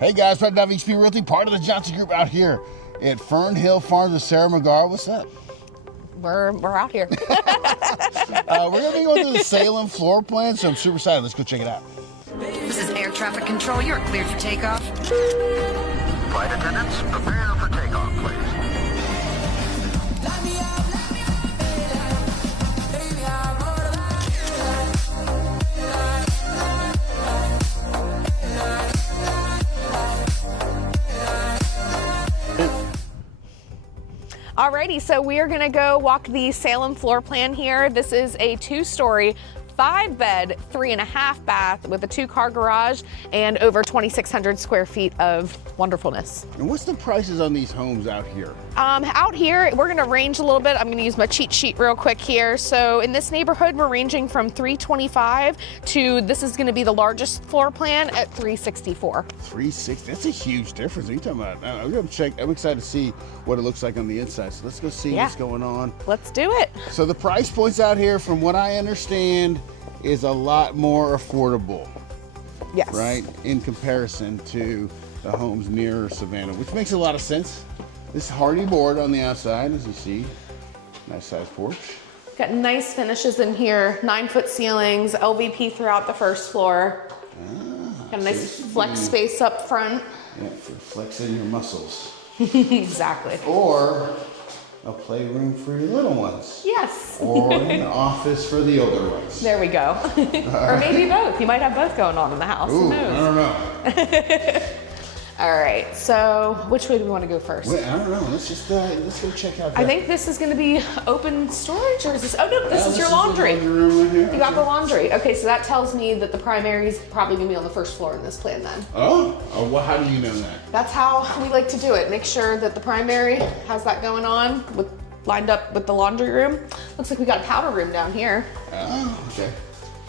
Hey guys, Donovan Realty, part of the Johnson Group out here at Fernhill Farms with Sarah Magaro. What's up? We're out here. We're gonna be going through the Salem floor plan, so I'm super excited. Let's go check it out. This is air traffic control. You're cleared for takeoff. Flight attendants, prepare for takeoff, please. Alrighty, so we are gonna go walk the Salem floor plan here. This is a 2-story, 5-bed, 3.5 bath with a 2-car garage and over 2,600 square feet of wonderfulness. And what's the prices on these homes out here? Out here, we're gonna range a little bit. I'm gonna use my cheat sheet real quick here. So in this neighborhood, we're ranging from $325 to, this is gonna be the largest floor plan at $364. $360, that's a huge difference. What are you talking about? I'm gonna check, I'm excited to see what it looks like on the inside. So let's go see what's going on. Let's do it. So the price points out here, from what I understand, is a lot more affordable. Yes. Right? In comparison to the homes near Savannah, which makes a lot of sense. This hardy board on the outside, as you see. Nice size porch. Got nice finishes in here, 9-foot ceilings, LVP throughout the first floor. Got a nice flex space up front. Yeah, for flexing your muscles. Exactly. Or a playroom for your little ones. Yes. Or an office for the older ones. There we go. Or maybe both. You might have both going on in the house. Ooh, Who knows? I don't know. All right, so which way do we want to go first? Wait, I don't know. Let's go check out that. I think this is going to be open storage, or is this? Oh no, this is your laundry. The laundry room right here. You got the laundry. Okay, so that tells me that the primary is probably going to be on the first floor in this plan then. Oh, well, how do you know that? That's how we like to do it. Make sure that the primary has that going on, lined up with the laundry room. Looks like we got a powder room down here. Oh, okay.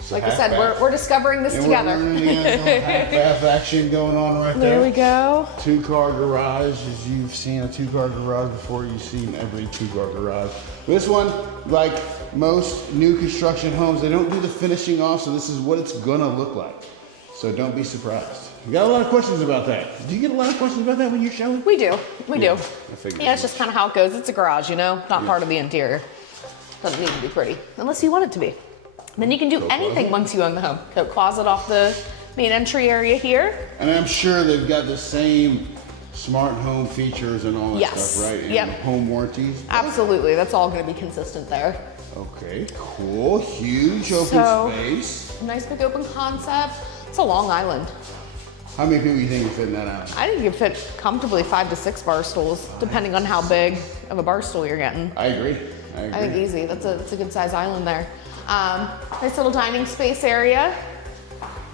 So Like I said, we're discovering this together. We're learning a little half-bath action going on right there. There we go. 2-car garage. As you've seen a 2-car garage before, you've seen every 2-car garage. This one, like most new construction homes, they don't do the finishing off, so this is what it's gonna look like. So don't be surprised. We got a lot of questions about that. Do you get a lot of questions about that when you're showing? We do. We do. I figured. Yeah, it's just kind of how it goes. It's a garage, you know, not part of the interior. Doesn't need to be pretty, unless you want it to be. Then you can do anything once you own the home. Coat closet off the main entry area here. And I'm sure they've got the same smart home features and all that stuff, right? And home warranties. Absolutely. That's all going to be consistent there. Okay, cool. Huge open space. Nice big open concept. It's a long island. How many people do you think can fit in that out? I think you could fit comfortably 5 to 6 bar stools, depending on how big of a bar stool you're getting. I agree. I think easy. That's a good size island there. Nice little dining space area.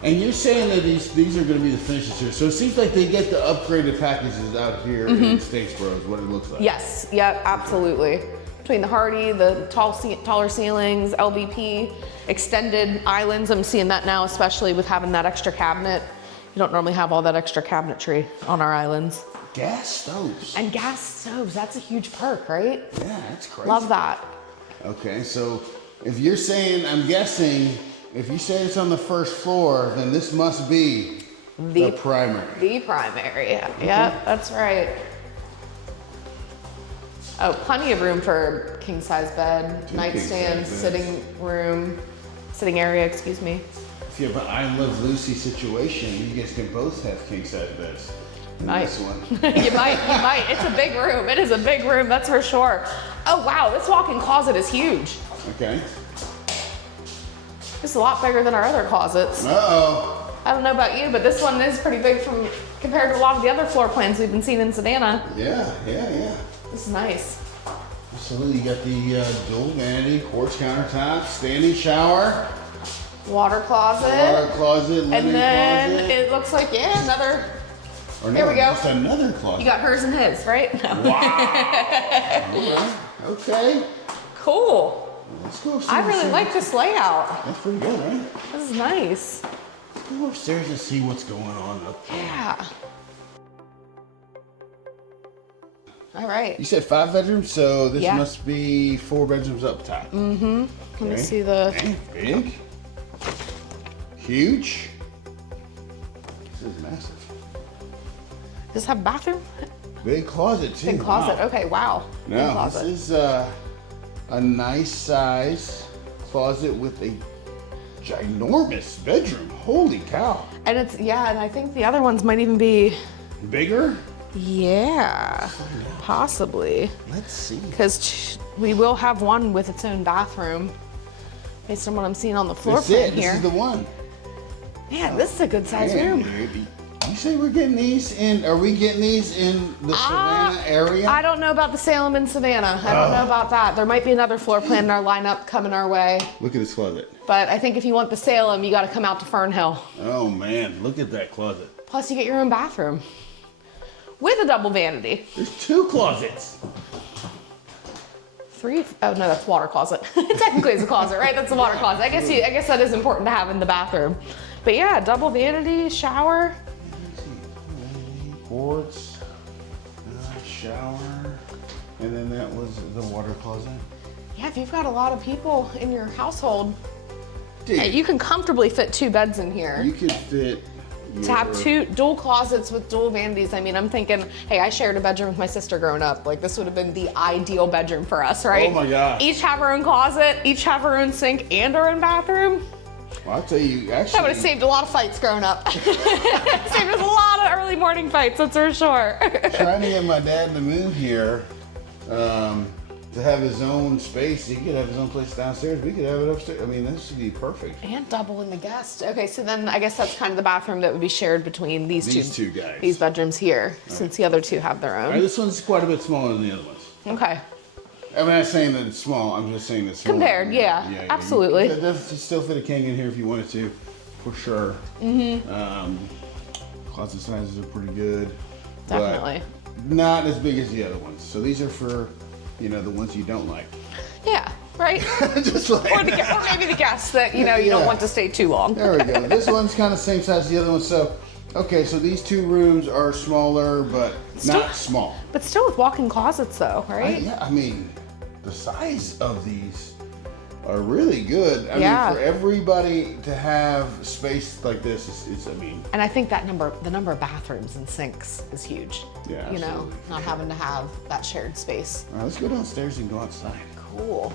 And you're saying that these are going to be the finishes here. So it seems like they get the upgraded packages out here in Statesboro is what it looks like. Yes, yep, absolutely. Between the hardy, the taller ceilings, LVP, extended islands. I'm seeing that now, especially with having that extra cabinet. You don't normally have all that extra cabinetry on our islands. Gas stoves. And gas stoves, that's a huge perk, right? Yeah, that's crazy. Love that. Okay, so if you're saying, I'm guessing, if you say it's on the first floor, then this must be the primary. The primary, yeah, that's right. Oh, plenty of room for king size bed, nightstand, sitting area, excuse me. If you have an I Love Lucy situation, you guys can both have king size beds. Nice one. You might. It's a big room. It is a big room, that's for sure. Oh wow, this walk-in closet is huge. Okay. It's a lot bigger than our other closets. Uh-oh. I don't know about you, but this one is pretty big compared to a lot of the other floor plans we've been seeing in Savannah. Yeah. This is nice. Absolutely, you got the dual vanity, quartz countertop, standing shower. Water closet. Linen and then closet. it looks like, another. Or no, here we go. Just another closet. You got hers and his, right? No. Wow. Okay. Cool. Let's go I really like this layout. That's pretty good, right? This is nice. Let's go upstairs and see what's going on up there. Yeah. All right. You said 5 bedrooms, so this must be 4 bedrooms up top. Mm-hmm. Okay. Let me see the... Dang, big. Huge. This is massive. Does it have a bathroom? Big closet too. Big closet. Wow. Okay, wow. Big No, closet. this is a nice size closet with a ginormous bedroom. Holy cow. And it's, yeah, and I think the other ones might even be, Bigger? yeah, possibly. Let's see. Because we will have one with its own bathroom based on what I'm seeing on the floor That's plan it. here. This is the one. Yeah, this is a good size Man, room. dude, you say we're getting these in, are we getting these in the Savannah area? I don't know about the Salem and Savannah. I don't know about that. There might be another floor plan in our lineup coming our way. Look at this closet. But I think if you want the Salem, you got to come out to Fernhill. Oh man, look at that closet. Plus, you get your own bathroom with a double vanity. There's 2 closets. 3. Oh no, that's water closet. Technically, it's a closet, right? That's a water closet. I guess that is important to have in the bathroom. But yeah, double vanity, shower. Porch, shower, and then that was the water closet. Yeah, if you've got a lot of people in your household, Dude, you can comfortably fit 2 beds in here. you could fit To have 2 dual closets with dual vanities, I mean, I'm thinking, hey, I shared a bedroom with my sister growing up. Like, this would have been the ideal bedroom for us, right? Oh my gosh. Each have our own closet, each have our own sink and our own bathroom. Well, I'll tell you, That would have actually, saved a lot of fights growing up. Saved us a lot of early morning fights, that's for sure. trying to get my dad to move here, to have his own space. He could have his own place downstairs. We could have it upstairs. I mean, this would be perfect. And double in the guest. Okay, so then I guess that's kind of the bathroom that would be shared between these two guys. These bedrooms here, since the other 2 have their All right, own. this one's quite a bit smaller than the other ones. Okay. I'm not saying that it's small. I'm just saying it's smaller. Compared, yeah, absolutely. You could still fit a king in here if you wanted to, for sure. Mm-hmm. Closet sizes are pretty good. but Definitely. Not as big as the other ones. So these are for, the ones you don't like. Yeah, right? Just like or maybe the guests that, you Yeah. don't want to stay too long. There we go. This one's kind of same size as the other one. So, okay, so these 2 rooms are smaller, but not small. But still with walk-in closets though, right? I mean, the size of these are really good. I Yeah. mean, for everybody to have space like this is And I think the number of bathrooms and sinks is huge. Yeah, absolutely. Not having to have that shared space. all right, let's go downstairs and go outside. Cool.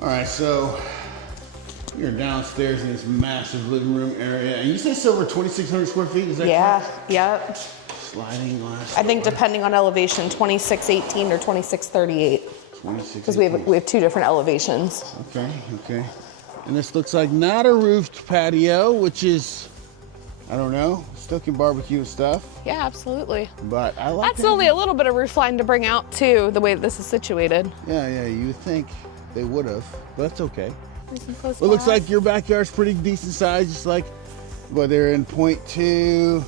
All right, so you're downstairs in this massive living room area, and you say it's over 2,600 square feet. Is that Yeah, correct? yep. Sliding glass. I think depending on elevation, 2618 or 2638. 26. Because we have 2 different elevations. Okay. And this looks like not a roofed patio, which is, I don't know, still can barbecue and stuff, Yeah, absolutely. but I like That's that. only a little bit of roof line to bring out too, the way that this is situated. Yeah, you would think they would have, but that's okay. Well, Well, it looks like your backyard's pretty decent size, just like, but they're in 0.2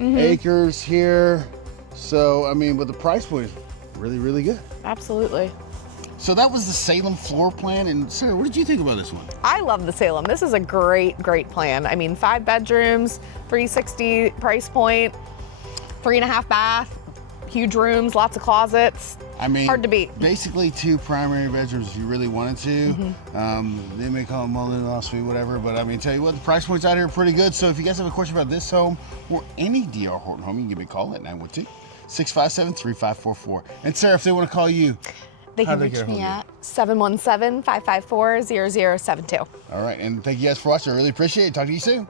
acres here. So, I mean, but the price point is really, really good. Absolutely. So that was the Salem floor plan. And Sarah, what did you think about this one? I love the Salem. This is a great plan. I mean, 5 bedrooms, $360 price point, 3.5 bath, huge rooms, lots of closets. I mean, Hard to beat. Basically 2 primary bedrooms if you really wanted to. They may call them mother-in-law suite, whatever. But I mean, tell you what, the price points out here are pretty good. So if you guys have a question about this home or any DR Horton home, you can give me a call at 912-657-3544. And Sarah, if they want to call you, They how can do reach get a me hold at 717-554-0072. All right, and thank you guys for watching. I really appreciate it. Talk to you soon.